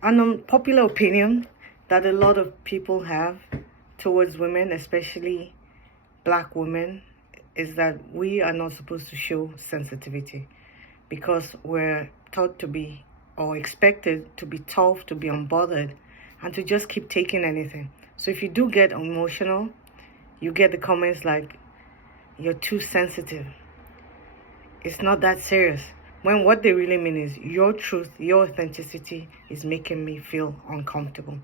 An unpopular opinion that a lot of people have towards women, especially black women, is that we are not supposed to show sensitivity because we're taught to be or expected to be tough, to be unbothered, and to just keep taking anything. So if you do get emotional, you get the comments like, you're too sensitive. It's not that serious. When what they really mean is your truth, your authenticity is making me feel uncomfortable.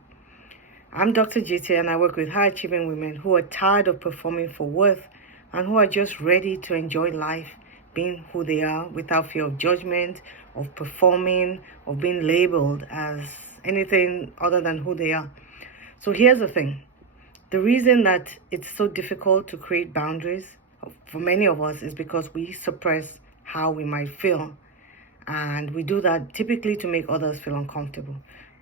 I'm Dr. Jite and I work with high achieving women who are tired of performing for worth and who are just ready to enjoy life being who they are without fear of judgment, of performing, of being labeled as anything other than who they are. So here's the thing. The reason that it's so difficult to create boundaries for many of us is because we suppress how we might feel. And we do that typically to make others feel uncomfortable.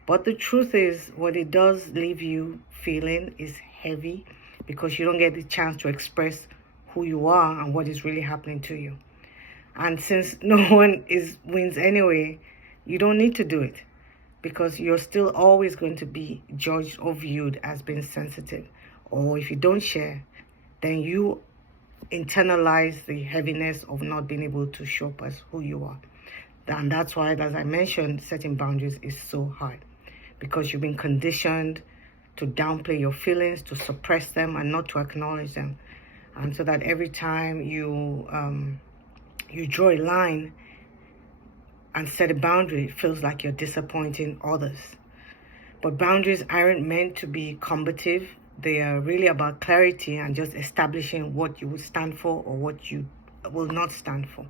But the truth is, what it does leave you feeling is heavy because you don't get the chance to express who you are and what is really happening to you. And since no one wins anyway, you don't need to do it because you're still always going to be judged or viewed as being sensitive. Or if you don't share, then you internalize the heaviness of not being able to show up as who you are. And that's why, as I mentioned, setting boundaries is so hard because you've been conditioned to downplay your feelings, to suppress them, and not to acknowledge them. And so that every time you draw a line and set a boundary, it feels like you're disappointing others. But boundaries aren't meant to be combative. They are really about clarity and just establishing what you will stand for or what you will not stand for.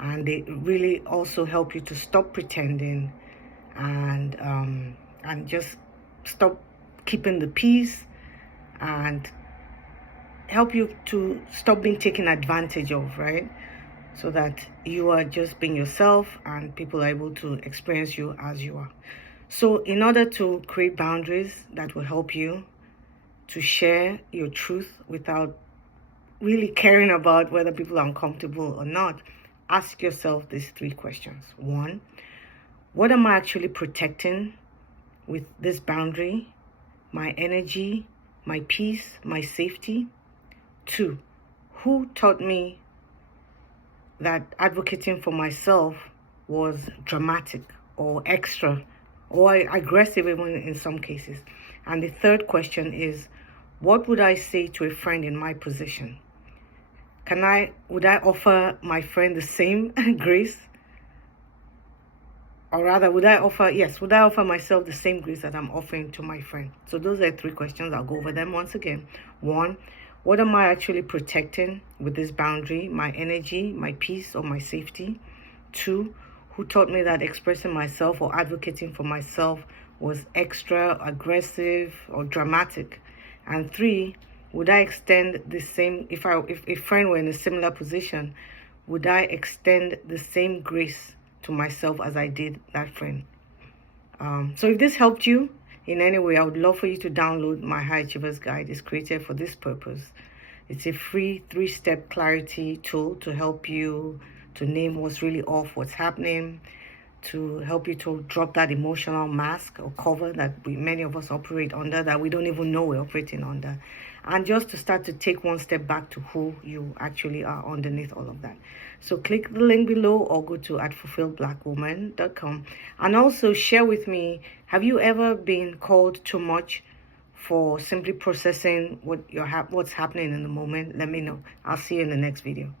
And they really also help you to stop pretending and just stop keeping the peace and help you to stop being taken advantage of, right? So that you are just being yourself and people are able to experience you as you are. So in order to create boundaries that will help you to share your truth without really caring about whether people are uncomfortable or not, ask yourself these 3 questions. 1, what am I actually protecting with this boundary? My energy, my peace, my safety? 2, who taught me that advocating for myself was dramatic or extra or aggressive even in some cases? And the 3rd question is, what would I say to a friend in my position? Would I offer my friend the same grace? Or rather, would I offer myself the same grace that I'm offering to my friend? So those are 3 questions. I'll go over them once again. 1, what am I actually protecting with this boundary? My energy, my peace, or my safety? 2, who taught me that expressing myself or advocating for myself was extra, aggressive, or dramatic? And 3, would I extend the same, if a friend were in a similar position, would I extend the same grace to myself as I did that friend? So if this helped you in any way, I would love for you to download my High Achievers Guide. It's created for this purpose. It's a free 3-step clarity tool to help you to name what's really off, what's happening, to help you to drop that emotional mask or cover that many of us operate under, that we don't even know we're operating under, and just to start to take 1 step back to who you actually are underneath all of that. So click the link below or go to @fulfilledblackwoman.com and also share with me, have you ever been called too much for simply processing what's happening in the moment? Let me know. I'll see you in the next video.